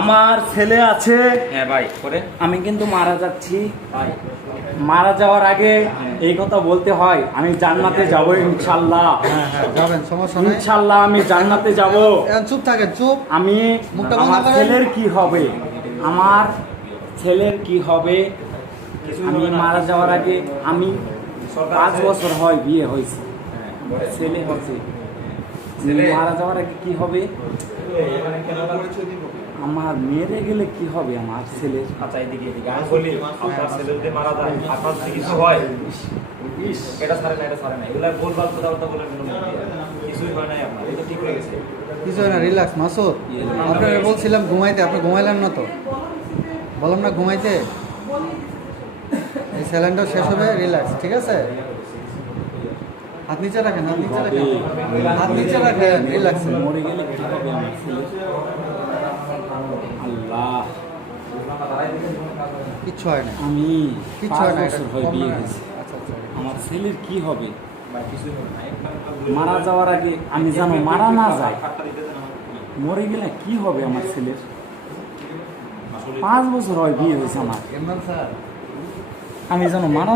আমার ছেলে আছে। হ্যাঁ ভাই, করে আমি কিন্তু মারা যাচ্ছি ভাই। মারা যাওয়ার আগে এই কথা বলতে হয়, আমি জান্নাতে যাব ইনশাআল্লাহ। হ্যাঁ হ্যাঁ যাবেন, সমস্যা নাই। ইনশাআল্লাহ আমি জান্নাতে যাব। এখন চুপ থাকেন, চুপ। আমি মুখটা বন্ধ আমার করেন। ছেলের কি হবে, আমার ছেলের কি হবে? আমি মারা যাওয়ার আগে, আমি 5 বছর হয় বিয়ে হয়েছে, ছেলে হচ্ছে। মারা যাওয়ার আগে কি হবে? আমার মেরে গেলে কি হবে আমার ছেলের? আচ্ছা, এদিকে এদিকে আমি বলি, আপনার ছেলে যদি মারা যায়, আপনার যদি কিছু হয়, এটা ছাড়ে না, এটা ছাড়ে না, এগুলা ভুলভাল কথাবার্তা বলে কিছুই হয় নাই আপনার, এটা ঠিক হয়ে গেছে। কিছু হয় না, রিল্যাক্স মাসুদ। আপনাকে বলছিলাম ঘুমাইতে, আপনি ঘুমাইলেন না তো? বললাম না ঘুমাইতে। এই স্যালাইনটা শেষ হবে, রিল্যাক্স, ঠিক আছে? হাত নিচে রাখেন, হাত নিচে রাখেন, হাত নিচে রাখেন, রিল্যাক্স। মরে গেলে কি হবে আমার ছেলের? আল্লাহ, কিচ্ছু হয় না, আমি কিচ্ছু 5 হয় না। বছর হয় বিয়ে হয়েছে, আচ্ছা আচ্ছা। আমার ছেলের কি হবে? ভাই কিছুই হবে না, মারা যাওয়ার আগে আমি যেন মারা না যায়। মরে গেলে কি হবে আমার ছেলের? 5 বছর হয় বিয়ে হয়েছে আমার, ইমরান স্যার, আমি যেন মারা